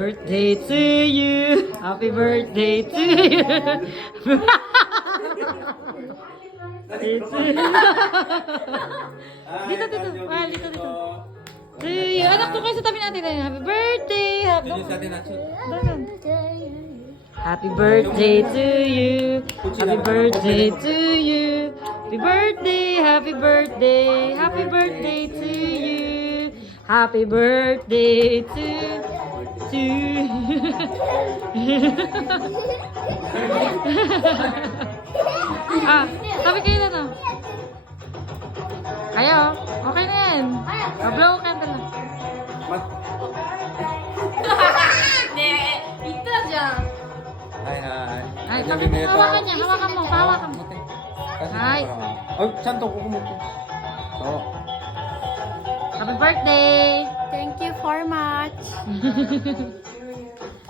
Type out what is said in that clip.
birthday to you. Happy birthday to you. Dito. Dito. Well, dito. To you. Anak, doon kayo sa tabi natin. Happy birthday. Happy birthday to you. Happy birthday to you. Happy birthday. Happy birthday. Happy birthday to you. Happy birthday to ah, sabi kayo na no? Kayo, okay na yan. Blow candle na. Ito dyan. Ay, sabi mo, hawakan niya. Hawakan mo. Hi. Oh, santo ko kumupo. So, Happy birthday! Thank you for much.